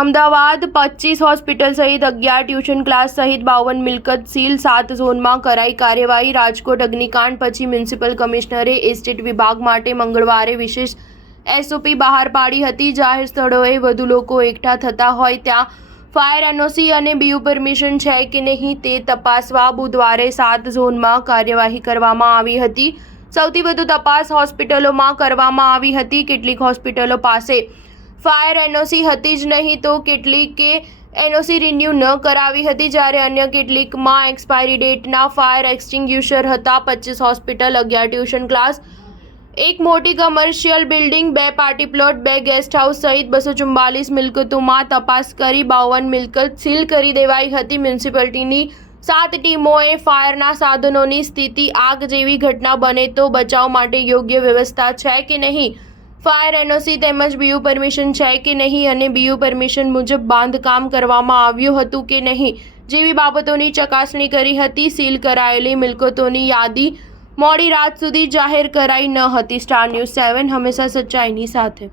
Ahmedabad 25 hospital સહિત 11 tuition class સહિત 52 મિલકત સીલ 7 ઝોનમાં કરાઈ કાર્યવાહી। રાજકોટ અગ્નિકાંડ પછી મ્યુનિસિપલ કમિશનરે એસ્ટેટ વિભાગ માટે મંગળવારે વિશેષ એસઓપી બહાર પાડી હતી। જાહેર સ્થળોએ વધુ લોકો એકઠા થતા હોય ત્યાં ફાયર એનઓસી અને બીયુ પરમિશન છે કે નહીં તે તપાસવા બુધવારે 7 ઝોનમાં કાર્યવાહી કરવામાં આવી હતી। સૌથી વધુ તપાસ હોસ્પિટલોમાં કરવામાં આવી હતી। કેટલીક હોસ્પિટલો પાસે ફાયર એનઓસી હતી જ નહીં તો કેટલીકે એનઓસી રિન્યૂ ન કરાવી હતી, જ્યારે અન્ય કેટલીકમાં એક્સપાયરી ડેટના ફાયર એક્સટિંગ્યુશર હતા। 25 હોસ્પિટલ, 11 ટ્યુશન ક્લાસ, એક મોટી commercial building, 2 party plot, 2 guest house સહિત 244 મિલકતોમાં તપાસ કરી 52 મિલકત સીલ કરી દેવાઈ હતી। મ્યુનિસિપાલિટીની 7 ટીમોએ ફાયરના સાધનોની સ્થિતિ, આગ જેવી ઘટના બને તો બચાવ માટે યોગ્ય વ્યવસ્થા છે કે નહીં, ફાયર એનઓસી તેમજ બીયુ પરમિશન છે કે નહીં અને બીયુ પરમિશન મુજબ બાંધકામ કરવામાં આવ્યું હતું કે નહીં જેવી બાબતોની ચકાસણી કરી હતી। સીલ કરાયેલી મિલકતોની યાદી મોડી રાત સુધી જાહેર કરાઈ ન હતી। સ્ટાર ન્યૂઝ 7 હંમેશા સચ્ચાઈની સાથે।